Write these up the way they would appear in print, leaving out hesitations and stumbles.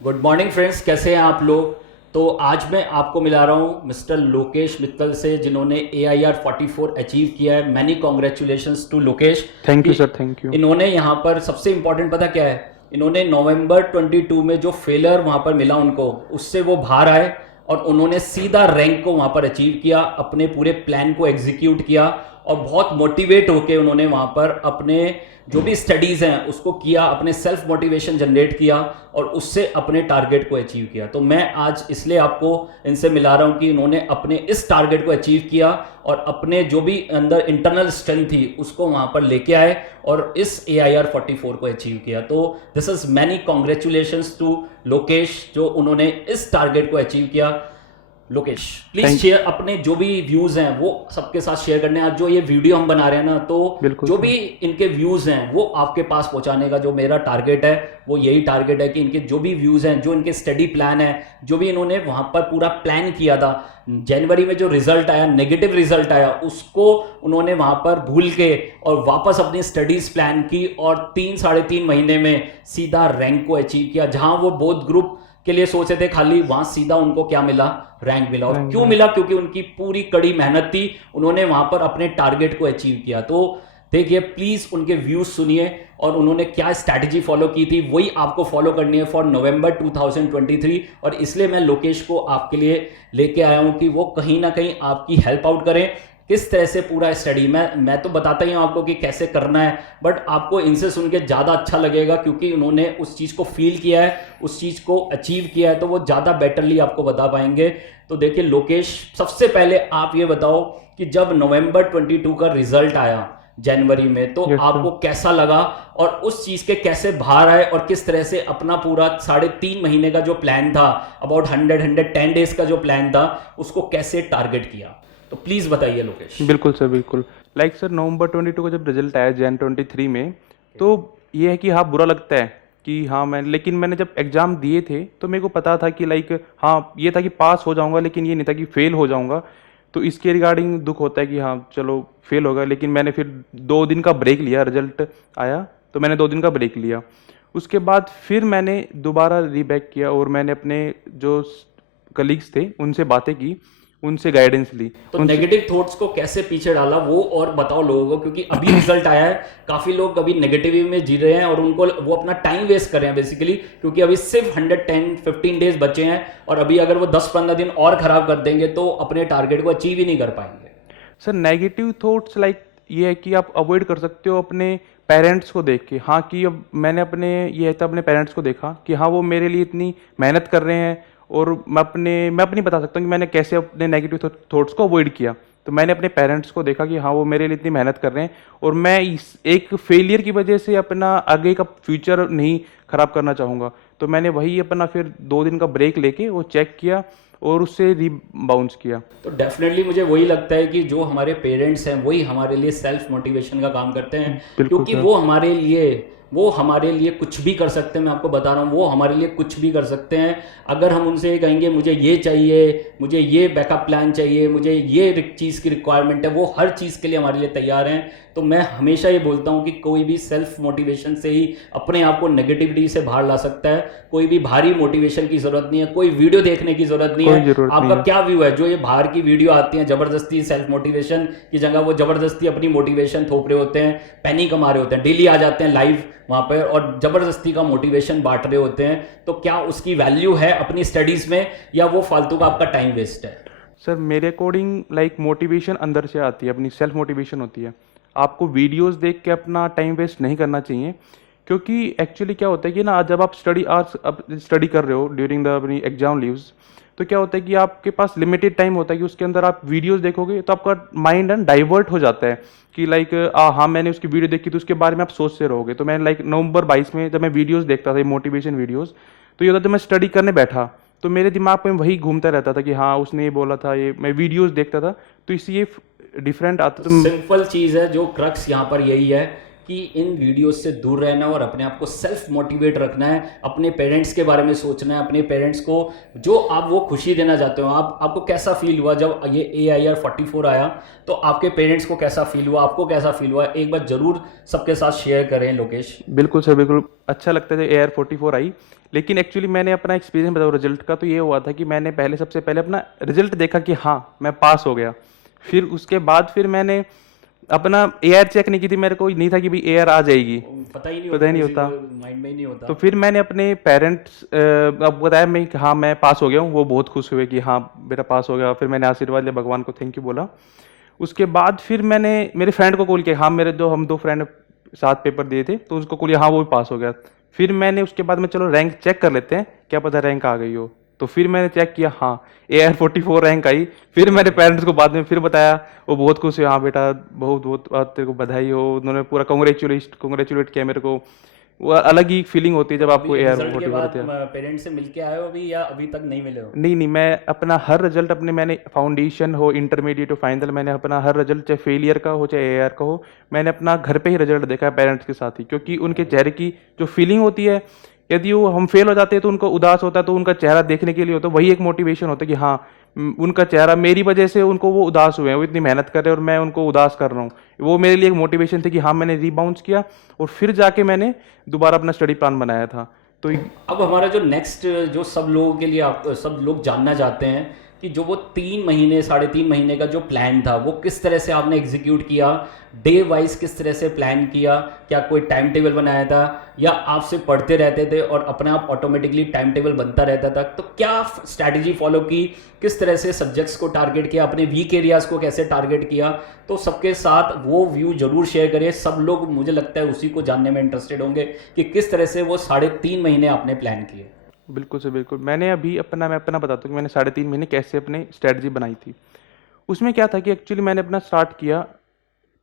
Good morning friends, कैसे हैं आप लोग। तो आज मैं आपको मिला रहा हूं मिस्टर लोकेश मित्तल से, जिन्होंने AIR 44 अचीव किया है। Many congratulations to Lokesh. Thank you कि सर, थैंक यू। इन्होंने यहाँ पर सबसे इम्पोर्टेंट पता क्या है, इन्होंने नवंबर 22 में जो फेलियर वहाँ पर मिला उनको, उससे वो बाहर आए और उन्होंने सीधा रैंक को वहाँ पर अचीव किया, अपने पूरे प्लान को एग्जीक्यूट किया और बहुत मोटिवेट होके उन्होंने वहाँ पर अपने जो भी स्टडीज़ हैं उसको किया, अपने सेल्फ मोटिवेशन जनरेट किया और उससे अपने टारगेट को अचीव किया। तो मैं आज इसलिए आपको इनसे मिला रहा हूँ कि इन्होंने अपने इस टारगेट को अचीव किया और अपने जो भी अंदर इंटरनल स्ट्रेंथ थी उसको वहाँ पर लेके आए और इस AIR 44 को अचीव किया। तो this is many congratulations to Lokesh, जो उन्होंने इस टारगेट को अचीव किया। लोकेश प्लीज थैंक शेयर अपने जो भी व्यूज हैं वो सबके साथ शेयर करने हैं। आज जो ये वीडियो हम बना रहे हैं ना, तो बिल्कुल जो सर। भी इनके व्यूज हैं वो आपके पास पहुंचाने का जो मेरा टारगेट है वो यही टारगेट है कि इनके जो भी व्यूज हैं, जो इनके स्टडी प्लान है, जो भी इन्होंने वहां पर पूरा प्लान किया था, जनवरी में जो रिजल्ट आया, नेगेटिव रिजल्ट आया, उसको उन्होंने वहां पर भूल के और वापस अपनी स्टडीज प्लान की और 3 साढ़े 3 महीने में सीधा रैंक को अचीव किया। जहां वो बोथ ग्रुप के लिए सोचे थे खाली, वहां सीधा उनको क्या मिला, रैंक मिला। और थैंक क्यों यू। मिला? क्योंकि उनकी पूरी कड़ी मेहनत थी, उन्होंने वहां पर अपने टारगेट को अचीव किया। तो देखिए, प्लीज उनके व्यूज सुनिए और उन्होंने क्या स्ट्रैटेजी फॉलो की थी वही आपको फॉलो करनी है फॉर नवंबर 2023। और इसलिए मैं लोकेश को आपके लिए लेके आया हूं कि वो कहीं ना कहीं आपकी हेल्प आउट करें। किस तरह से पूरा स्टडी, मैं तो बताता ही हूँ आपको कि कैसे करना है, बट आपको इनसे सुन के ज़्यादा अच्छा लगेगा क्योंकि उन्होंने उस चीज़ को फील किया है, उस चीज़ को अचीव किया है, तो वो ज़्यादा बेटरली आपको बता पाएंगे। तो देखिए लोकेश, सबसे पहले आप ये बताओ कि जब नवंबर 22 का रिजल्ट आया जनवरी में, तो यस सर। आपको कैसा लगा और उस चीज़ के कैसे बाहर आए और किस तरह से अपना पूरा 3.5 महीने का जो प्लान था, अबाउट 110 डेज का जो प्लान था, उसको कैसे टारगेट किया। तो प्लीज बताइए लोकेश। बिल्कुल सर, बिल्कुल। लाइक सर, नवंबर 22 को जब रिजल्ट आया जैन 23 में, तो ये है कि हाँ, बुरा लगता है कि हाँ लेकिन मैंने जब एग्ज़ाम दिए थे तो मेरे को पता था कि लाइक हाँ, ये था कि पास हो जाऊंगा, लेकिन ये नहीं था कि फेल हो जाऊंगा। तो इसके रिगार्डिंग दुख होता है कि हाँ चलो फेल होगा। लेकिन मैंने फिर 2 दिन का ब्रेक लिया, रिजल्ट आया तो मैंने 2 दिन का ब्रेक लिया। उसके बाद फिर मैंने दोबारा रीबैक किया और मैंने अपने जो कलीग्स थे उनसे बातें की, उनसे गाइडेंस ली। तो उनसे नेगेटिव थॉट्स को कैसे पीछे डाला वो और बताओ लोगों को, क्योंकि अभी रिजल्ट आया है, काफी लोग अभी नेगेटिव में जी रहे हैं और उनको वो अपना टाइम वेस्ट कर रहे हैं बेसिकली, क्योंकि अभी सिर्फ 110-15 डेज बचे हैं और अभी अगर वो 10-15 दिन और खराब कर देंगे तो अपने टारगेट को अचीव ही नहीं कर पाएंगे। सर, नेगेटिव थॉट्स लाइक ये है कि आप अवॉइड कर सकते हो अपने पेरेंट्स को देख के। हाँ, कि अब मैंने ये है तो अपने पेरेंट्स को देखा कि हाँ वो मेरे लिए इतनी मेहनत कर रहे हैं, और मैं अपनी बता सकता हूँ कि मैंने कैसे अपने नेगेटिव थॉट्स को अवॉइड किया। तो मैंने अपने पेरेंट्स को देखा कि हाँ वो मेरे लिए इतनी मेहनत कर रहे हैं, और मैं इस एक फेलियर की वजह से अपना आगे का फ्यूचर नहीं खराब करना चाहूँगा। तो मैंने वही अपना फिर 2 दिन का ब्रेक लेके वो चेक किया और उससे रीबाउंस किया। तो डेफिनेटली मुझे वही लगता है कि जो हमारे पेरेंट्स हैं वही हमारे लिए सेल्फ मोटिवेशन का काम करते हैं, बिल्कुल क्योंकि सर। वो हमारे लिए कुछ भी कर सकते हैं। मैं आपको बता रहा हूँ, वो हमारे लिए कुछ भी कर सकते हैं। अगर हम उनसे ये कहेंगे मुझे ये चाहिए, मुझे ये बैकअप प्लान चाहिए, मुझे ये चीज़ की रिक्वायरमेंट है, वो हर चीज़ के लिए हमारे लिए तैयार हैं। तो मैं हमेशा ये बोलता हूँ कि कोई भी सेल्फ मोटिवेशन से ही अपने आप को नेगेटिविटी से बाहर ला सकता है। कोई भी भारी मोटिवेशन की ज़रूरत नहीं है, कोई वीडियो देखने की ज़रूरत नहीं कोई है। ज़रूरत नहीं आपका है। क्या व्यू है जो ये बाहर की वीडियो आती हैं ज़बरदस्ती सेल्फ मोटिवेशन की जगह, वो ज़बरदस्ती अपनी मोटिवेशन थोप रहे होते हैं, पैनी कमा रहे होते हैं, डेली आ जाते हैं लाइव वहाँ पर और ज़बरदस्ती का मोटिवेशन बांट रहे होते हैं। तो क्या उसकी वैल्यू है अपनी स्टडीज़ में, या वो फालतू का आपका टाइम वेस्ट है? सर, मेरे अकॉर्डिंग लाइक मोटिवेशन अंदर से आती है, अपनी सेल्फ मोटिवेशन होती है। आपको वीडियोस देख के अपना टाइम वेस्ट नहीं करना चाहिए, क्योंकि एक्चुअली क्या होता है कि ना, जब आप स्टडी कर रहे हो ड्यूरिंग द अपनी एग्जाम लीव्स, तो क्या होता है कि आपके पास लिमिटेड टाइम होता है कि उसके अंदर आप वीडियोस देखोगे तो आपका माइंड डाइवर्ट हो जाता है कि लाइक हाँ मैंने उसकी वीडियो देखी तो उसके बारे में आप सोचते रहोगे। तो मैंने लाइक नवंबर 22 में जब मैं वीडियोस देखता था मोटिवेशन वीडियोस, तो ये होता जब मैं स्टडी करने बैठा तो मेरे दिमाग में वही घूमता रहता था कि हाँ उसने ये बोला था, ये मैं वीडियोस देखता था, तो इससे ये डिफरेंट आता तो सिंपल चीज़ है, जो क्रक्स यहाँ पर यही है कि इन वीडियोस से दूर रहना और अपने आप को सेल्फ मोटिवेट रखना है। अपने पेरेंट्स के बारे में सोचना है, अपने पेरेंट्स को जो आप वो खुशी देना चाहते हो। आपको कैसा फील हुआ जब ये AIR 44 आया? तो आपके पेरेंट्स को कैसा फील हुआ, आपको कैसा फील हुआ, एक बार जरूर सबके साथ शेयर करें लोकेश। बिल्कुल सर, बिल्कुल अच्छा लगता है AIR 44 आई। लेकिन एक्चुअली मैंने अपना एक्सपीरियंस बताऊँ रिजल्ट का, तो ये हुआ था कि मैंने सबसे पहले अपना रिजल्ट देखा कि हाँ मैं पास हो गया। फिर उसके बाद फिर मैंने अपना एआर चेक नहीं की थी, मेरे को नहीं था कि भाई एआर आ जाएगी, पता ही नहीं पता होता, ही नहीं किसी होता। को माइंड में ही नहीं होता। तो फिर मैंने अपने पेरेंट्स अब बताया मैं कि हाँ मैं पास हो गया हूँ, वो बहुत खुश हुए कि हाँ बेटा पास हो गया। फिर मैंने आशीर्वाद लिया, भगवान को थैंक यू बोला। उसके बाद फिर मैंने मेरे फ्रेंड को कॉल किया, हाँ मेरे हम दो फ्रेंड साथ पेपर दिए थे, तो उसको कॉल किया, हाँ वो भी पास हो गया। फिर मैंने उसके बाद में चलो रैंक चेक कर लेते हैं, क्या पता रैंक आ गई हो। तो फिर मैंने चेक किया, हाँ AR44 रैंक आई। फिर मैंने पेरेंट्स को बाद में फिर बताया, वो बहुत खुश हुए, हाँ बेटा बहुत बहुत तेरे को बधाई हो। उन्होंने पूरा कॉन्ग्रेचुलेट किया मेरे को। वो अलग ही फीलिंग होती है जब आपको अभी AR रिजल्ट के 44 बाद होते हैं। पेरेंट्स से मिलके आए हो अभी, या अभी तक नहीं मिले हो? नहीं नहीं, मैं अपना हर रिजल्ट अपने, मैंने फाउंडेशन हो, इंटरमीडिएट हो, फाइनल, मैंने अपना हर रिजल्ट चाहे फेलियर का हो चाहे AR का हो, मैंने अपना घर पे ही रिजल्ट देखा है पेरेंट्स के साथ ही। क्योंकि उनके चेहरे की जो फीलिंग होती है, यदि वो हम फेल हो जाते हैं तो उनको उदास होता है, तो उनका चेहरा देखने के लिए होता है, वही एक मोटिवेशन होता है कि हाँ उनका चेहरा मेरी वजह से उनको वो उदास हुए हैं, वो इतनी मेहनत कर रहे हैं और मैं उनको उदास कर रहा हूँ। वो मेरे लिए एक मोटिवेशन थी कि हाँ मैंने रीबाउंस किया और फिर जाके मैंने दोबारा अपना स्टडी प्लान बनाया था। तो अब हमारा जो नेक्स्ट, जो सब लोगों के लिए सब लोग जानना चाहते हैं कि जो वो 3 महीने 3.5 महीने का जो प्लान था वो किस तरह से आपने एग्जीक्यूट किया, डे वाइज किस तरह से प्लान किया, क्या कोई टाइम टेबल बनाया था, या आप सिर्फ पढ़ते रहते थे और अपने आप ऑटोमेटिकली टाइम टेबल बनता रहता था? तो क्या स्ट्रैटेजी फॉलो की, किस तरह से सब्जेक्ट्स को टारगेट किया, अपने वीक एरियाज को कैसे टारगेट किया? तो सबके साथ वो व्यू जरूर शेयर करें। सब लोग मुझे लगता है उसी को जानने में इंटरेस्टेड होंगे कि किस तरह से वो 3.5 महीने आपने प्लान किए। बिल्कुल से बिल्कुल, मैं अपना बताता हूँ कि मैंने 3.5 महीने कैसे अपनी स्ट्रेटजी बनाई थी। उसमें क्या था कि एक्चुअली मैंने अपना स्टार्ट किया,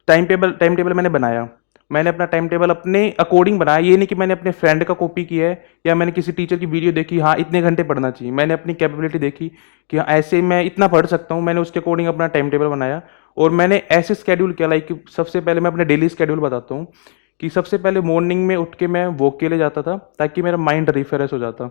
टाइम टेबल मैंने बनाया। मैंने अपना टाइम टेबल अपने अकॉर्डिंग बनाया, ये नहीं कि मैंने अपने फ्रेंड का कॉपी किया है या मैंने किसी टीचर की वीडियो देखी हाँ इतने घंटे पढ़ना चाहिए। मैंने अपनी कैपेबिलिटी देखी कि हाँ ऐसे मैं इतना पढ़ सकता हूँ, मैंने उसके अकॉर्डिंग अपना टाइम टेबल बनाया। और मैंने ऐसे स्केड्यूल किया, लाइक सबसे पहले मैं अपने डेली स्केड्यूल बताता हूँ कि सबसे पहले मॉर्निंग में उठ के मैं वॉक के लिए जाता था ताकि मेरा माइंड रिफ्रेश हो जाता।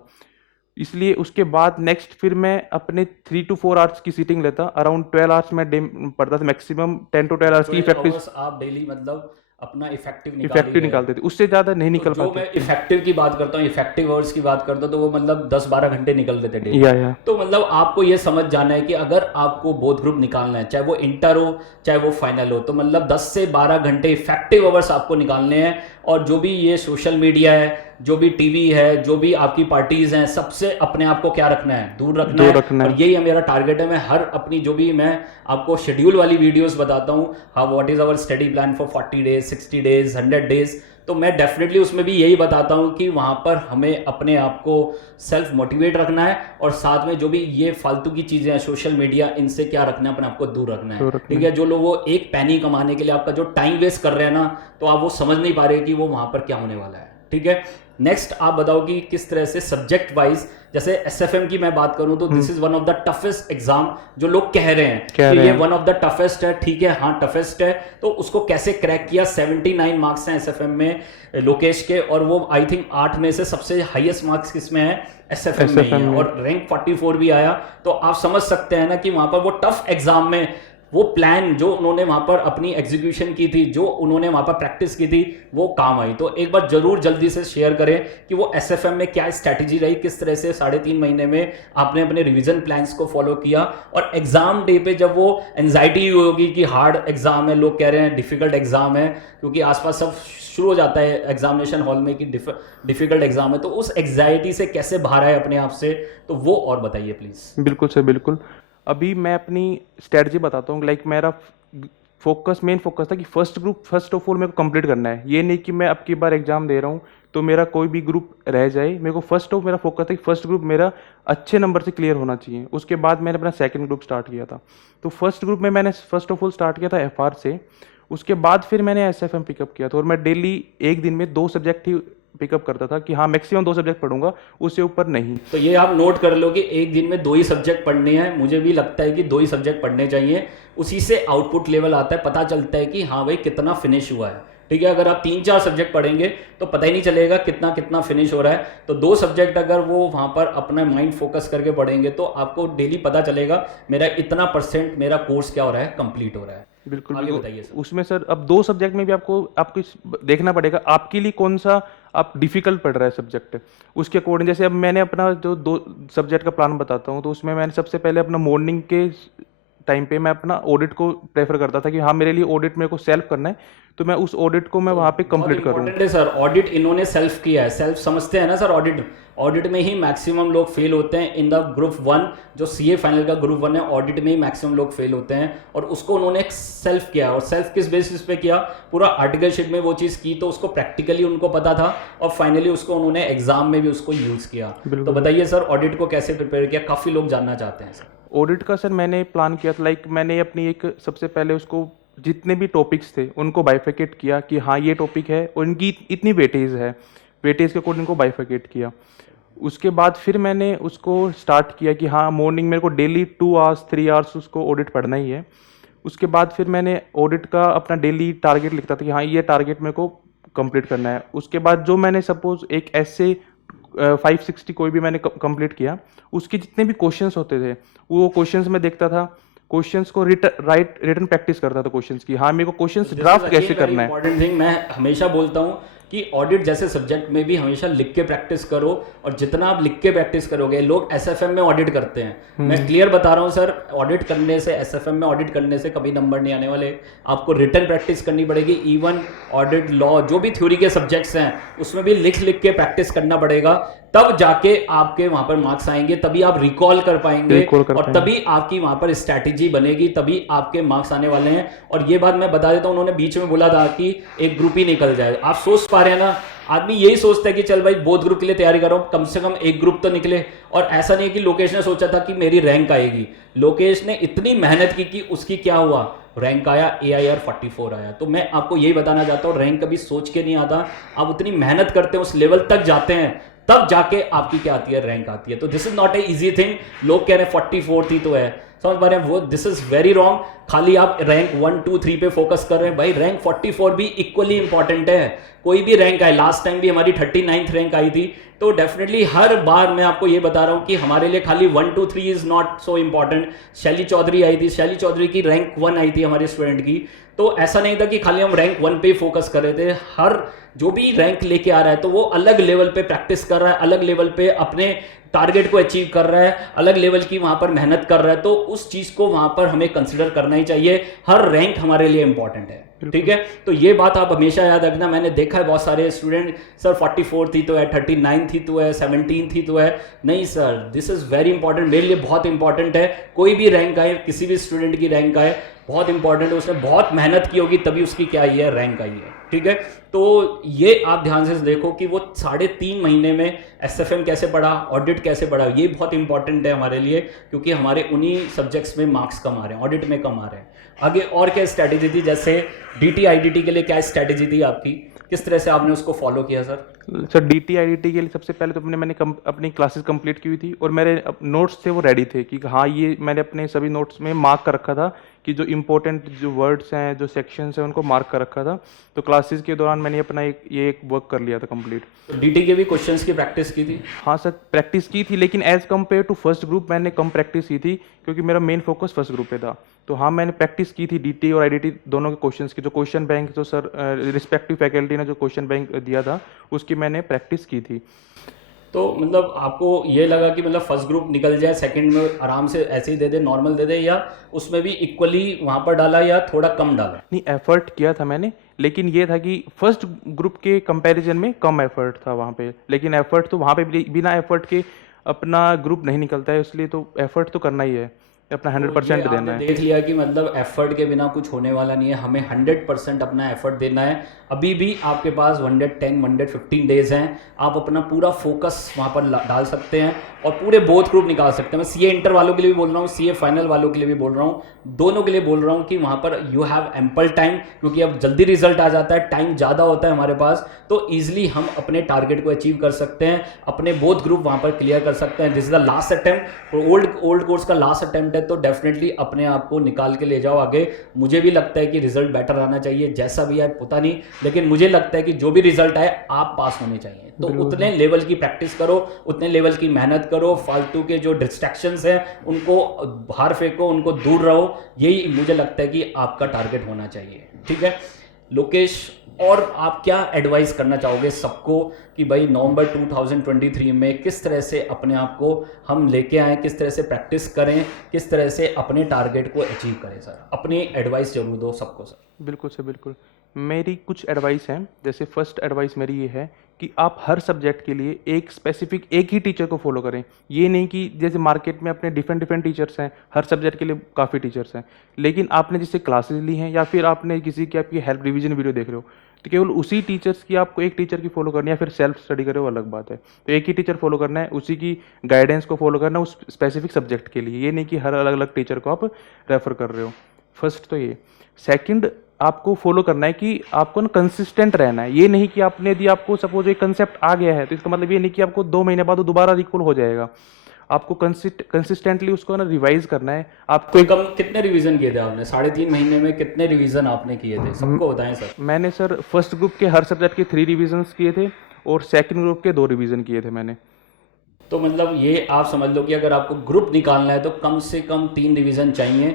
इसलिए उसके बाद नेक्स्ट फिर मैं अपने 3 to 4 आवर्स की सीटिंग लेता, अराउंड 12 आवर्स मैं डे पढ़ता था, मैक्सिमम 10 to 12 आवर्स की 12 इफेक्टिव आवर्स आप डेली मतलब अपना इफेक्टिव निकाल ही इफेक्टिव रहे हो। निकालते थे, उससे ज़्यादा नहीं तो निकल जो पाते मैं थे। इफेक्टिव की बात करता हूँ, इफेक्टिव आवर्स की बात करता हूँ, तो वो मतलब 10-12 घंटे निकल देते डेली। या तो मतलब आपको ये समझ जाना है कि अगर आपको बोथ ग्रुप निकालना है, चाहे वो इंटर हो चाहे वो फाइनल हो, तो मतलब 10 से 12 घंटे इफेक्टिव आवर्स आपको निकालने हैं। और जो भी ये सोशल मीडिया है, जो भी टीवी है, जो भी आपकी पार्टीज हैं, सबसे अपने आप को क्या रखना है, दूर रखना दूर है। रखना और है। यही मेरा टारगेट है। मैं हर अपनी जो भी मैं आपको शेड्यूल वाली वीडियोस बताता हूँ, हाँ what is our study plan for 40 days, 60 days, 100 days, तो मैं डेफिनेटली उसमें भी यही बताता हूँ कि वहाँ पर हमें अपने आप को सेल्फ मोटिवेट रखना है, और साथ में जो भी ये फालतू की चीज़ें हैं सोशल मीडिया, इनसे क्या रखना है, अपने आप को दूर रखना है। दूर रखना ठीक है, जो लोग वो एक पैनी कमाने के लिए आपका जो टाइम वेस्ट कर रहे हैं ना, तो आप वो समझ नहीं पा रहे कि वो वहाँ पर क्या होने वाला है। ठीक है, नेक्स्ट आप बताओ कि किस तरह से सब्जेक्ट वाइज, जैसे एसएफएम की मैं बात करूं तो this is one of the toughest exam, जो लोग कह रहे हैं कि ये वन ऑफ द टफेस्ट है। ठीक है, हाँ टफेस्ट है, तो उसको कैसे क्रैक किया? 79 मार्क्स हैं एसएफएम में लोकेश के, और वो आई थिंक 8 में से सबसे हाईएस्ट मार्क्स किसमें है? एसएफएम में ही है, और रैंक 44 भी आया। तो आप समझ सकते हैं ना कि वहां पर वो टफ एग्जाम में वो प्लान जो उन्होंने वहां पर अपनी एग्जीक्यूशन की थी, जो उन्होंने वहां पर प्रैक्टिस की थी, वो काम आई। तो एक बार जरूर जल्दी से शेयर करें कि वो एसएफएम में क्या स्ट्रैटेजी रही, किस तरह से 3.5 महीने में आपने अपने रिवीजन प्लान्स को फॉलो किया। और एग्जाम डे पे जब वो एंजाइटी होगी कि हार्ड एग्जाम है, लोग कह रहे हैं डिफिकल्ट एग्जाम है, क्योंकि आसपास सब शुरू हो जाता है एग्जामिनेशन हॉल में कि डिफिकल्ट एग्जाम है, तो उस एंजाइटी से कैसे बाहर आए अपने आप से, तो वो और बताइए प्लीज। बिल्कुल सर बिल्कुल। अभी मैं अपनी स्ट्रेटजी बताता हूँ, लाइक मेरा मेन फोकस था कि first group first of all मेरे को कंप्लीट करना है। ये नहीं कि मैं अब की बार एग्जाम दे रहा हूँ तो मेरा कोई भी ग्रुप रह जाए। मेरे को फर्स्ट ऑफ मेरा फोकस था कि फर्स्ट ग्रुप मेरा अच्छे नंबर से क्लियर होना चाहिए। उसके बाद मैंने अपना सेकंड ग्रुप स्टार्ट किया था। तो फर्स्ट ग्रुप में मैंने फर्स्ट ऑफ ऑल स्टार्ट किया था एफआर से। उसके बाद फिर मैंने एसएफएम पिकअप किया था, और मैं डेली एक दिन में 2 सब्जेक्ट ही पिकअप करता था कि हाँ मैक्सिमम 2 सब्जेक्ट पढ़ूंगा, उससे ऊपर नहीं। तो ये आप नोट कर लो कि एक दिन में 2 ही सब्जेक्ट पढ़ने हैं। मुझे भी लगता है कि 2 ही सब्जेक्ट पढ़ने चाहिए, उसी से आउटपुट लेवल आता है, पता चलता है कि हाँ भाई कितना फिनिश हुआ है। ठीक है, अगर आप 3-4 सब्जेक्ट पढ़ेंगे तो पता ही नहीं चलेगा कितना कितना फिनिश हो रहा है। तो 2 सब्जेक्ट अगर वो वहाँ पर अपना माइंड फोकस करके पढ़ेंगे तो आपको डेली पता चलेगा मेरा इतना % मेरा कोर्स क्या हो रहा है, कंप्लीट हो रहा है। बिल्कुल आगे बिल्कुल। बताइए सर। उसमें सर अब 2 सब्जेक्ट में भी आपको देखना पड़ेगा आपके लिए कौन सा आप डिफ़िकल्ट पढ़ रहा है सब्जेक्ट, उसके अकॉर्डिंग जैसे अब मैंने अपना जो 2 सब्जेक्ट का प्लान बताता हूँ, तो उसमें मैंने सबसे पहले अपना मॉर्निंग के टाइम पे मैं अपना ऑडिट को प्रेफ़र करता था कि हाँ, मेरे लिए ऑडिट मेरे को सेल्फ करना है, तो मैं उस ऑडिट को मैं वहाँ पे बहुत कंप्लीट करूँ। इंपॉर्टेंट है सर, ऑडिट इन्होंने सेल्फ किया है, सेल्फ समझते हैं ना सर। ऑडिट ऑडिट में ही मैक्सिमम लोग फेल होते हैं इन द ग्रुप 1, जो सीए फाइनल का ग्रुप 1 है, ऑडिट में ही मैक्सिमम लोग फेल होते हैं। और उसको उन्होंने सेल्फ किया, और सेल्फ किस बेसिस पे किया, पूरा आर्टिकलशिप में वो चीज़ की, तो उसको प्रैक्टिकली उनको पता था, और फाइनली उसको उन्होंने एग्जाम में भी उसको यूज़ किया। तो बताइए सर, ऑडिट को कैसे प्रिपेयर किया, काफ़ी लोग जानना चाहते हैं सर। ऑडिट का सर मैंने प्लान किया था, लाइक मैंने अपनी एक सबसे पहले उसको जितने भी टॉपिक्स थे उनको बाइफिकेट किया कि हाँ ये टॉपिक है और इनकी इतनी वेटेज है, वेटेज के अकॉर्डिंग को बाइफिकेट किया। उसके बाद फिर मैंने उसको स्टार्ट किया कि हाँ मॉर्निंग मेरे को डेली 2 आवर्स 3 आवर्स उसको ऑडिट पढ़ना ही है। उसके बाद फिर मैंने ऑडिट का अपना डेली टारगेट लिखता था कि हाँ ये टारगेट मेरे को कंप्लीट करना है। उसके बाद जो मैंने सपोज एक ऐसे 560 कोई भी मैंने कंप्लीट किया, उसके जितने भी क्वेश्चंस होते थे वो क्वेश्चंस मैं देखता था, क्वेश्चंस को रिटन प्रैक्टिस करता था क्वेश्चंस की, हाँ मेरे को क्वेश्चंस ड्राफ्ट कैसे करना है। इंपॉर्टेंट थिंग मैं हमेशा बोलता हूँ कि ऑडिट जैसे सब्जेक्ट में भी हमेशा लिख के प्रैक्टिस करो, और जितना आप लिख के प्रैक्टिस करोगे, लोग एसएफएम में ऑडिट करते हैं, मैं क्लियर बता रहा हूँ सर, ऑडिट करने से, एसएफएम में ऑडिट करने से कभी नंबर नहीं आने वाले। आपको रिटन प्रैक्टिस करनी पड़ेगी, इवन ऑडिट लॉ जो भी थ्योरी के सब्जेक्ट्स हैं उसमें भी लिख लिख के प्रैक्टिस करना पड़ेगा, तब जाके आपके वहां पर मार्क्स आएंगे, तभी आप रिकॉल कर पाएंगे, और तभी आपकी वहां पर स्ट्रैटेजी बनेगी, तभी आपके मार्क्स आने वाले हैं। और ये बात मैं बता देता हूं, उन्होंने बीच में बोला था कि एक ग्रुप ही निकल जाए। आप सोच पा रहे हैं ना, आदमी यही सोचता है कि चल भाई बोथ ग्रुप के लिए तैयारी करो, कम से कम एक ग्रुप तो निकले। और ऐसा नहीं कि लोकेश ने सोचा था कि मेरी रैंक आएगी, लोकेश ने इतनी मेहनत की कि उसकी क्या हुआ, रैंक आया, AIR 44 आया। तो मैं आपको यही बताना चाहता हूँ, रैंक कभी सोच के नहीं आता, आप उतनी मेहनत करते हैं, उस लेवल तक जाते हैं, तब जाके आपकी क्या आती है, रैंक आती है। तो this is not a easy thing. लोग कह रहे हैं 44 थी तो है, समझ पा रहे हैं वो, दिस इज वेरी रॉन्ग। खाली आप रैंक 1 2 3 पे फोकस कर रहे हैं, भाई रैंक 44 भी इक्वली इंपॉर्टेंट है। कोई भी रैंक आए, लास्ट टाइम भी हमारी 39th रैंक आई थी, तो डेफिनेटली हर बार मैं आपको ये बता रहा हूं कि हमारे लिए खाली 1 2 3 इज नॉट सो इंपॉर्टेंट। शैली चौधरी आई थी, शैली चौधरी की रैंक 1 आई थी हमारे स्टूडेंट की, तो ऐसा नहीं था कि खाली हम रैंक 1 पे ही फोकस कर रहे थे। हर जो भी रैंक लेके आ रहा है तो वो अलग लेवल पे प्रैक्टिस कर रहा है, अलग लेवल पे अपने टारगेट को अचीव कर रहा है, अलग लेवल की वहां पर मेहनत कर रहा है, तो उस चीज को वहां पर हमें कंसिडर करना ही चाहिए। हर रैंक हमारे लिए इंपॉर्टेंट है, ठीक है। तो ये बात आप हमेशा याद रखना। मैंने देखा है बहुत सारे स्टूडेंट, सर 44 थी तो है, 39 थी तो है, 17 थी तो है। नहीं sir, this is very important, मेरे लिए बहुत इंपॉर्टेंट है। कोई भी रैंक आए, किसी भी स्टूडेंट की रैंक आए, बहुत इंपॉर्टेंट है, उसने बहुत मेहनत की होगी तभी उसकी क्या आई है, रैंक आई है, ठीक है। तो ये आप ध्यान से देखो कि वो 3.5 महीने में एसएफएम कैसे पढ़ा, ऑडिट कैसे पढ़ा, ये बहुत इंपॉर्टेंट है हमारे लिए, क्योंकि हमारे उन्हीं सब्जेक्ट्स में मार्क्स कम आ रहे हैं, ऑडिट में कम आ रहे हैं। आगे और क्या स्ट्रैटेजी थी, जैसे DT IDT के लिए क्या स्ट्रैटेजी थी आपकी, किस तरह से आपने उसको फॉलो किया सर? सर DT IDT के लिए सबसे पहले तो मैंने अपनी क्लासेस कंप्लीट की हुई थी, और मेरे नोट्स थे वो रेडी थे कि हाँ ये मैंने अपने सभी नोट्स में मार्क कर रखा था कि जो इंपॉर्टेंट जो वर्ड्स हैं, जो सेक्शंस हैं, उनको मार्क कर रखा था। तो क्लासेस के दौरान मैंने अपना एक वर्क कर लिया था कंप्लीट। तो DT के भी क्वेश्चंस की प्रैक्टिस की थी? हाँ सर, प्रैक्टिस की थी, लेकिन as compare to first group मैंने कम प्रैक्टिस की थी, क्योंकि मेरा मेन फोकस फर्स्ट ग्रुप पे था। तो हाँ, मैंने प्रैक्टिस की थी DT और IDT दोनों के क्वेश्चंस की। जो क्वेश्चन बैंक जो सर रिस्पेक्टिव फैकल्टी ने जो क्वेश्चन बैंक दिया था, उसकी मैंने प्रैक्टिस की थी। तो मतलब आपको ये लगा कि मतलब फर्स्ट ग्रुप निकल जाए, सेकंड में आराम से ऐसे ही दे दे, नॉर्मल दे दे, या उसमें भी इक्वली वहाँ पर डाला या थोड़ा कम डाला? नहीं, एफर्ट किया था मैंने, लेकिन ये था कि फर्स्ट ग्रुप के कंपैरिजन में कम एफर्ट था वहाँ पे, लेकिन एफर्ट तो वहाँ पे बिना एफर्ट के अपना ग्रुप नहीं निकलता है, इसलिए तो एफर्ट तो करना ही है, अपना 100% देना है। देख लिया कि मतलब एफर्ट के बिना कुछ होने वाला नहीं है, हमें 100% अपना एफर्ट देना है। अभी भी आपके पास 110 115 डेज हैं, आप अपना पूरा फोकस वहाँ पर डाल सकते हैं और पूरे बोथ ग्रुप निकाल सकते हैं। मैं CA इंटर वालों के लिए भी बोल रहा हूँ, CA फाइनल वालों के लिए भी बोल रहा हूँ, दोनों के लिए बोल रहा हूँ कि वहाँ पर यू हैव एम्पल टाइम, क्योंकि अब जल्दी रिजल्ट आ जाता है, टाइम ज़्यादा होता है हमारे पास, तो ईजिली हम अपने टारगेट को अचीव कर सकते हैं, अपने बोथ ग्रुप वहाँ पर क्लियर कर सकते हैं। This is the last attempt, old course का लास्ट अटेम्प्ट है, तो डेफिनेटली अपने आप को निकाल के ले जाओ आगे। मुझे भी लगता है कि रिजल्ट बेटर आना चाहिए, जैसा भी आए पता नहीं, लेकिन मुझे लगता है कि जो भी रिजल्ट आए आप पास होने चाहिए। तो उतने लेवल की प्रैक्टिस करो, उतने लेवल की मेहनत करो, फालतू के जो डिस्ट्रैक्शंस हैं उनको बाहर फेंको, उनको दूर रहो, यही मुझे लगता है कि आपका टारगेट होना चाहिए, ठीक है। लोकेश, और आप क्या एडवाइस करना चाहोगे सबको कि भाई नवंबर 2023 में किस तरह से अपने आप को हम लेके आएँ, किस तरह से प्रैक्टिस करें, किस तरह से अपने टारगेट को अचीव करें सर? अपनी एडवाइस जरूर दो सबको सर। बिल्कुल सर, बिल्कुल। मेरी कुछ एडवाइस हैं। जैसे फर्स्ट एडवाइस मेरी ये है कि आप हर सब्जेक्ट के लिए एक स्पेसिफिक एक ही टीचर को फॉलो करें। ये नहीं कि जैसे मार्केट में अपने डिफरेंट डिफरेंट टीचर्स हैं, हर सब्जेक्ट के लिए काफ़ी टीचर्स हैं, लेकिन आपने जैसे क्लासेस ली हैं या फिर आपने किसी की आपकी हेल्प रिवीजन वीडियो देख रहे हो, तो केवल उसी टीचर्स की आपको एक टीचर की फॉलो करनी है, या फिर सेल्फ स्टडी करे वो अलग बात है। तो एक ही टीचर फॉलो करना है, उसी की गाइडेंस को फॉलो करना है उस स्पेसिफिक सब्जेक्ट के लिए। ये नहीं कि हर अलग अलग टीचर को आप रेफर कर रहे हो। फर्स्ट तो ये। सेकंड, आपको फॉलो करना है कि आपको ना कंसिस्टेंट रहना है। ये नहीं कि आपने यदि आपको सपोज एक कंसेप्ट आ गया है तो इसका मतलब ये नहीं कि आपको 2 महीने बाद वो दोबारा रिकॉल हो जाएगा। आपको कंसिस्टेंटली उसको ना रिवाइज करना है। आपको तो कम कितने रिवीजन किए थे आपने? 3.5 महीने में कितने रिवीजन आपने किए थे? सबको बताएं सर। मैंने सर फर्स्ट ग्रुप के हर सब्जेक्ट के 3 रिविजन्स किए थे और सेकंड ग्रुप के 2 रिवीजन किए थे मैंने। तो मतलब ये आप समझ लो कि अगर आपको ग्रुप निकालना है तो कम से कम 3 रिवीजन चाहिए।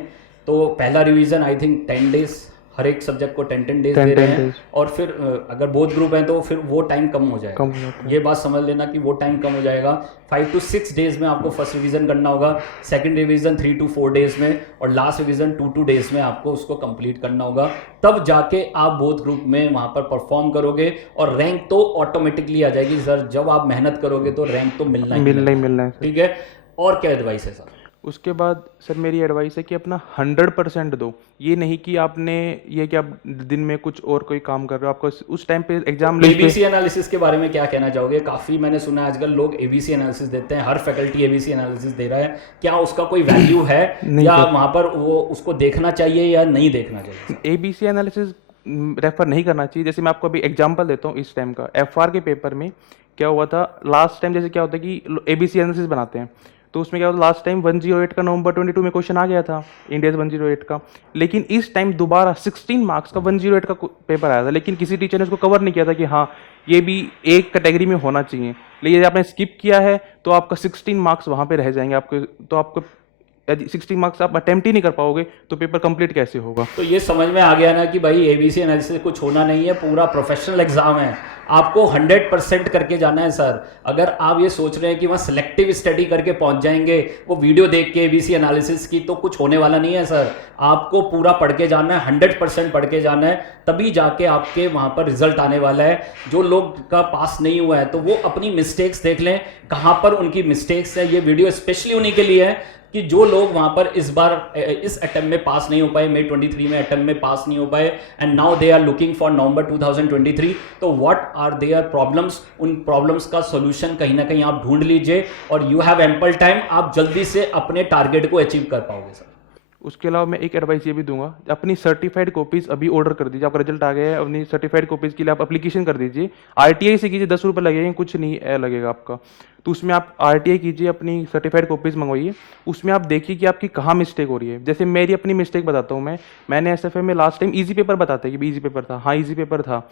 तो पहला रिवीजन आई थिंक 10 डेज, हर एक सब्जेक्ट को 10 डेज दे रहे हैं, और फिर अगर बोथ ग्रुप हैं तो फिर वो टाइम कम हो जाएगा। कम हो जाता है। ये बात समझ लेना कि वो टाइम कम हो जाएगा। 5 to 6 डेज में आपको फर्स्ट रिवीजन करना होगा, सेकंड रिवीजन 3 to 4 डेज में, और लास्ट रिवीजन 2 to डेज में आपको उसको कंप्लीट करना होगा। तब जाके आप बोथ ग्रुप में वहां पर परफॉर्म करोगे और रैंक तो ऑटोमेटिकली आ जाएगी सर। जब आप मेहनत करोगे तो रैंक तो मिलना ही मिलना है सर। ठीक है। और क्या एडवाइस है सर? उसके बाद सर मेरी एडवाइस है कि अपना 100% दो। ये नहीं कि आपने ये कि आप दिन में कुछ और कोई काम कर रहे हो, आपको उस टाइम पे एग्जाम एबीसी एनालिसिस के बारे में क्या कहना चाहोगे? काफी मैंने सुना है आजकल लोग एबीसी एनालिसिस देते हैं, हर फैकल्टी एबीसी एनालिसिस दे रहा है। क्या उसका कोई वैल्यू है या वहां पर वो उसको देखना चाहिए या नहीं देखना चाहिए? एबीसी एनालिसिस रेफर नहीं करना चाहिए। जैसे मैं आपको अभी एग्जांपल देता हूँ इस टाइम का। एफआर के पेपर में क्या हुआ था लास्ट टाइम, जैसे क्या होता है कि एबीसी एनालिसिस बनाते हैं, तो उसमें क्या होता लास्ट टाइम 108 का नवंबर 22 में क्वेश्चन आ गया था, इंडिया 108 का। लेकिन इस टाइम दोबारा 16 मार्क्स का 108 का पेपर आया था, लेकिन किसी टीचर ने उसको कवर नहीं किया था कि हाँ ये भी एक कैटेगरी में होना चाहिए। लेकिन यदि आपने स्किप किया है तो आपका 16 मार्क्स वहाँ पे रह जाएंगे आपके। तो आपको यदि 16 मार्क्स आप अटेम्प्ट ही नहीं कर पाओगे तो पेपर कंप्लीट कैसे होगा? तो ये समझ में आ गया ना कि भाई एबीसी एनालिसिस कुछ होना नहीं है, पूरा प्रोफेशनल एग्जाम है, आपको 100% करके जाना है सर। अगर आप ये सोच रहे हैं कि वहाँ सिलेक्टिव स्टडी करके पहुंच जाएंगे वो वीडियो देख के एबीसी एनालिसिस की, तो कुछ होने वाला नहीं है सर। आपको पूरा पढ़ के जाना है, 100% पढ़ के जाना है, तभी जाके आपके वहाँ पर रिजल्ट आने वाला है। जो लोग का पास नहीं हुआ है तो वो अपनी मिस्टेक्स देख लें, कहाँ पर उनकी मिस्टेक्स है। ये वीडियो स्पेशली उन्हीं के लिए है कि जो लोग वहां पर इस बार इस अटेम्प्ट में पास नहीं हो पाए, May 23 में अटेम्प्ट में पास नहीं हो पाए, and now they are looking for November 2023। तो व्हाट आर देयर प्रॉब्लम्स, उन प्रॉब्लम्स का सॉल्यूशन कहीं ना कहीं आप ढूंढ लीजिए और यू हैव एम्पल टाइम, आप जल्दी से अपने टारगेट को अचीव कर पाओगे सर। उसके अलावा मैं एक एडवाइस ये भी दूंगा, अपनी सर्टिफाइड कॉपीज अभी ऑर्डर कर दीजिए। आपका रिजल्ट आ गया है, अपनी सर्टिफाइड कॉपीज के लिए आप एप्लीकेशन कर दीजिए। आरटीआई से कीजिए, 10 रुपये लगेंगे, कुछ नहीं लगेगा आपका। तो उसमें आप आरटीआई कीजिए, अपनी सर्टिफाइड कॉपीज मंगवाइए। उसमें आप देखिए कि आपकी कहाँ मिस्टेक हो रही है। जैसे मेरी अपनी मिस्टेक बताता हूँ मैंने एसएफए में लास्ट टाइम ईजी पेपर बताते हैं कि ईजी पेपर था, हाँ ईजी पेपर था,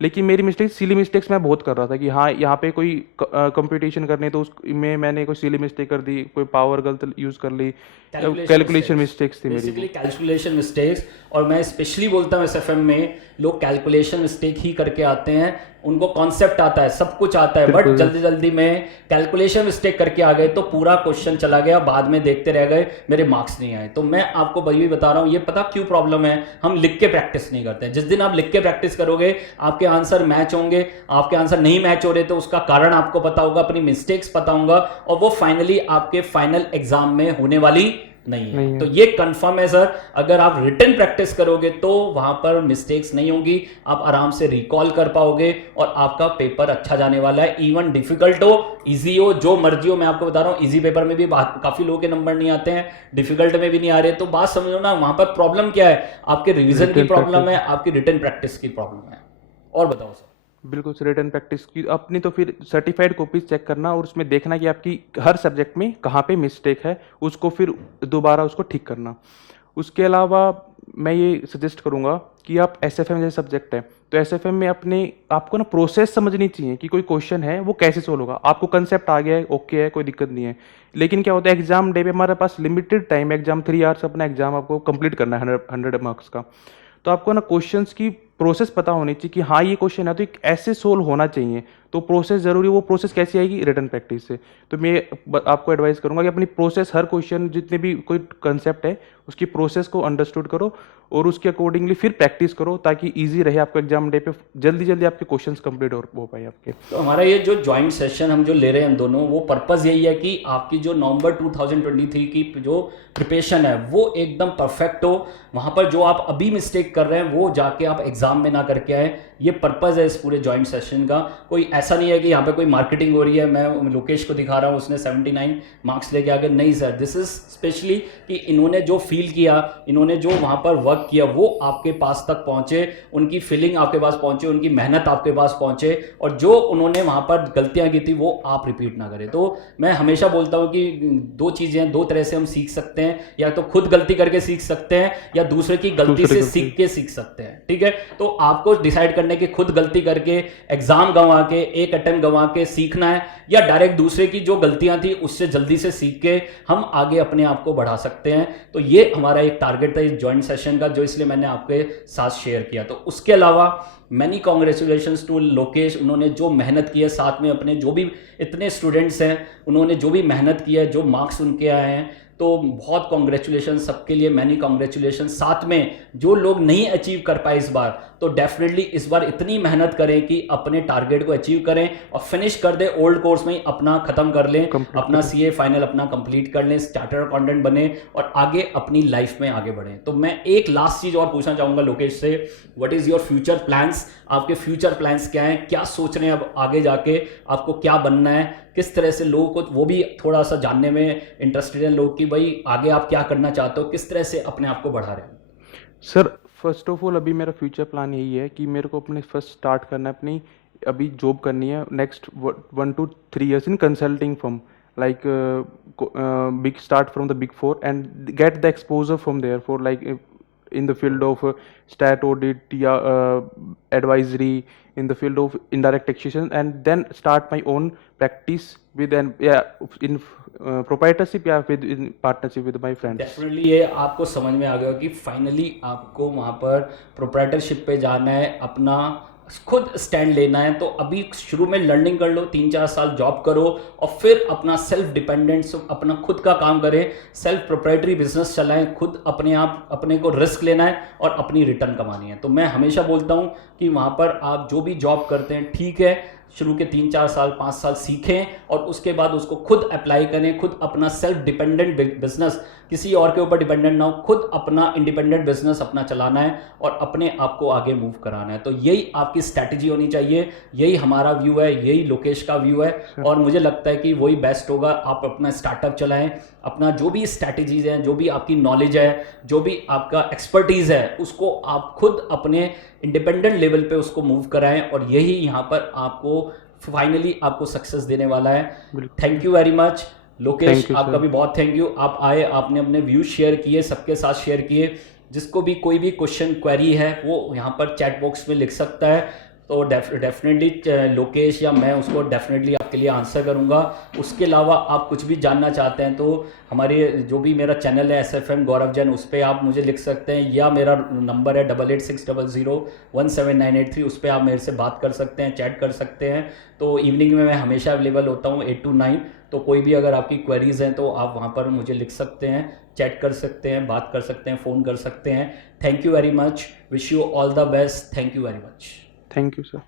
लेकिन मेरी मिस्टेक सिली मिस्टेक्स मैं बहुत कर रहा था कि हाँ यहाँ पे कोई कंपटीशन करनी तो उसमें मैंने कोई सिली मिस्टेक कर दी, कोई पावर गलत यूज कर ली, कैलकुलेशन मिस्टेक्स थी मेरी। बेसिकली कैलकुलेशन मिस्टेक्स, और मैं स्पेशली बोलता हूँ एसएफएम में लोग कैलकुलेशन मिस्टेक ही करके आते हैं। उनको कॉन्सेप्ट आता है, सब कुछ आता है, बट जल्दी जल्दी में कैलकुलेशन मिस्टेक करके आ गए तो पूरा क्वेश्चन चला गया, बाद में देखते रह गए, मेरे मार्क्स नहीं आए। तो मैं आपको वही बता रहा हूँ, ये पता क्यों प्रॉब्लम है, हम लिख के प्रैक्टिस नहीं करते हैं। जिस दिन आप लिख के प्रैक्टिस करोगे आपके आंसर मैच होंगे, आपके आंसर नहीं मैच हो रहे तो उसका कारण आपको पता होगा, अपनी मिस्टेक्स पता होगा, और वो फाइनली आपके फाइनल एग्जाम में होने वाली नहीं है। तो ये कंफर्म है सर, अगर आप रिटन प्रैक्टिस करोगे तो वहां पर मिस्टेक्स नहीं होंगी, आप आराम से रिकॉल कर पाओगे और आपका पेपर अच्छा जाने वाला है। इवन डिफिकल्ट हो, इजी हो, जो मर्जी हो, मैं आपको बता रहा हूं इजी पेपर में भी काफी लोगों के नंबर नहीं आते हैं, डिफिकल्ट में भी नहीं आ रहे। तो बात समझो ना, वहां पर प्रॉब्लम क्या है, आपके रिविजन की प्रॉब्लम है, आपकी रिटन प्रैक्टिस की प्रॉब्लम है। और बताओ सर। बिल्कुल रिटन प्रैक्टिस की अपनी, तो फिर सर्टिफाइड कॉपीज चेक करना और उसमें देखना कि आपकी हर सब्जेक्ट में कहाँ पे मिस्टेक है, उसको फिर दोबारा उसको ठीक करना। उसके अलावा मैं ये सजेस्ट करूँगा कि आप एसएफएम जैसे सब्जेक्ट है तो एसएफएम में आपको ना प्रोसेस समझनी चाहिए कि कोई क्वेश्चन है वो कैसे सोल्व होगा। आपको कंसेप्ट आ गया है, ओके है, कोई दिक्कत नहीं है, लेकिन क्या होता है एग्जाम डे पे हमारे पास लिमिटेड टाइम है, एग्जाम 3 आवर्स अपना एग्जाम आपको कंप्लीट करना है 100 मार्क्स का। तो आपको ना क्वेश्चंस की प्रोसेस पता होनी चाहिए कि हाँ ये क्वेश्चन है तो एक ऐसे सोल्व होना चाहिए, तो प्रोसेस ज़रूरी, वो प्रोसेस कैसी आएगी, रिटन प्रैक्टिस से। तो मैं आपको एडवाइस करूंगा कि अपनी प्रोसेस, हर क्वेश्चन जितने भी कोई कंसेप्ट है उसकी प्रोसेस को अंडरस्टूड करो और उसके अकॉर्डिंगली फिर प्रैक्टिस करो, ताकि ईजी रहे आपको एग्जाम डे पे, जल्दी जल्दी आपके क्वेश्चन कंप्लीट हो पाए आपके। तो हमारा ये जो ज्वाइंट सेशन हम जो ले रहे हैं हम दोनों, वो पर्पस यही है कि आपकी जो नवंबर 2023 की जो प्रिपरेशन है वो एकदम परफेक्ट हो। वहाँ पर जो आप अभी मिस्टेक कर रहे हैं वो जाके आप एग्जाम में ना करके आए। ये पर्पस है इस पूरे ज्वाइंट सेशन का। कोई ऐसा नहीं है कि यहाँ पे कोई मार्केटिंग हो रही है, मैं लोकेश को दिखा रहा हूँ उसने 79 मार्क्स लेके आ गए, नहीं सर। दिस इज स्पेशली कि इन्होंने जो फील किया, इन्होंने जो वहाँ पर वर्क किया वो आपके पास तक पहुँचे, उनकी फीलिंग आपके पास पहुँचे, उनकी मेहनत आपके पास पहुँचे, और जो उन्होंने वहाँ पर गलतियाँ की थी वो आप रिपीट ना करें। तो मैं हमेशा बोलता हूँ कि दो चीज़ें, दो तरह से हम सीख सकते हैं, या तो खुद गलती करके सीख सकते हैं या दूसरे की गलती से सीख के सीख सकते हैं। ठीक है, तो आपको डिसाइड करने की खुद गलती करके एग्जाम गंवा के, एक अटेम्प्ट गंवा के सीखना है, या डायरेक्ट दूसरे की जो गलतियां थी उससे जल्दी से सीख के हम आगे अपने आप को बढ़ा सकते हैं। तो ये हमारा एक टारगेट था इस ज्वाइंट सेशन का, जो इसलिए मैंने आपके साथ शेयर किया। तो उसके अलावा मैनी कॉन्ग्रेचुलेशंस टू लोकेश, उन्होंने जो मेहनत की है साथ में, अपने जो भी इतने स्टूडेंट्स हैं उन्होंने जो भी मेहनत की है, जो मार्क्स उनके आए हैं, तो बहुत कॉन्ग्रेचुलेशन सबके लिए, मैनी कॉन्ग्रेचुलेशन। साथ में जो लोग नहीं अचीव कर पाए इस बार, तो डेफिनेटली इस बार इतनी मेहनत करें कि अपने टारगेट को अचीव करें और फिनिश कर दे, ओल्ड कोर्स में ही अपना खत्म कर लें, अपना सीए फाइनल अपना कंप्लीट कर लें, चार्टर्ड अकाउंटेंट बने और आगे अपनी लाइफ में आगे बढ़ें। तो मैं एक लास्ट चीज और पूछना चाहूंगा लोकेश से, what is your future plans? आपके फ्यूचर प्लान्स क्या हैं, क्या सोच रहे हैं अब आगे जाके, आपको क्या बनना है, किस तरह से लोगों को वो भी थोड़ा सा जानने में इंटरेस्टेड हैं लोग कि भाई आगे आप क्या करना चाहते हो, किस तरह से अपने आप को बढ़ा रहे हैं? सर फर्स्ट ऑफ ऑल अभी मेरा फ्यूचर प्लान यही है कि मेरे को अपने फर्स्ट स्टार्ट करना है, अपनी अभी जॉब करनी है next 1 to 3 years in consulting firm, like big start from the Big Four and get the exposure from there for like in the field of stat audit या advisory, in the field of indirect taxation, and then start my own practice with an in proprietorship या with in partnership with my friends. Definitely ये आपको समझ में आ गया कि finally आपको वहाँ पर प्रोप्राइटरशिप पे जाना है, अपना खुद स्टैंड लेना है। तो अभी शुरू में लर्निंग कर लो, 3-4 साल जॉब करो और फिर अपना सेल्फ डिपेंडेंस, अपना खुद का काम करें, सेल्फ प्रोप्राइटरी बिजनेस चलाएं, खुद अपने आप अपने को रिस्क लेना है और अपनी रिटर्न कमानी है। तो मैं हमेशा बोलता हूं कि वहाँ पर आप जो भी जॉब करते हैं ठीक है, शुरू के 3-4 साल 5 साल सीखें और उसके बाद उसको खुद अप्लाई करें, खुद अपना सेल्फ डिपेंडेंट बिजनेस, किसी और के ऊपर डिपेंडेंट ना हो, खुद अपना इंडिपेंडेंट बिजनेस अपना चलाना है और अपने आप को आगे मूव कराना है। तो यही आपकी स्ट्रैटेजी होनी चाहिए, यही हमारा व्यू है, यही लोकेश का व्यू है और मुझे लगता है कि वही बेस्ट होगा। आप अपना स्टार्टअप चलाएं, अपना जो भी स्ट्रैटेजीज हैं, जो भी आपकी नॉलेज है, जो भी आपका एक्सपर्टीज है, उसको आप खुद अपने इंडिपेंडेंट लेवल पे उसको मूव कराएं और यही यहाँ पर आपको फाइनली आपको सक्सेस देने वाला है। Thank you very much Lokesh, आपका भी बहुत थैंक यू। आप आए, आपने अपने व्यूज शेयर किए, सबके साथ शेयर किए। जिसको भी कोई भी क्वेश्चन क्वेरी है वो यहाँ पर चैट बॉक्स में लिख सकता है, तो डेफिनेटली लोकेश या मैं उसको डेफिनेटली आपके लिए आंसर करूँगा। उसके अलावा आप कुछ भी जानना चाहते हैं तो हमारे जो भी मेरा चैनल है SFM गौरव जैन, उस पर आप मुझे लिख सकते हैं, या मेरा नंबर है 8860017983, उस पर आप मेरे से बात कर सकते हैं, चैट कर सकते हैं। तो इवनिंग में मैं हमेशा अवेलेबल होता हूँ 8 to 9, तो कोई भी अगर आपकी क्वेरीज हैं तो आप वहाँ पर मुझे लिख सकते हैं, चैट कर सकते हैं, बात कर सकते हैं, फ़ोन कर सकते हैं। Thank you very much, wish you all the best, thank you very much. Thank you sir.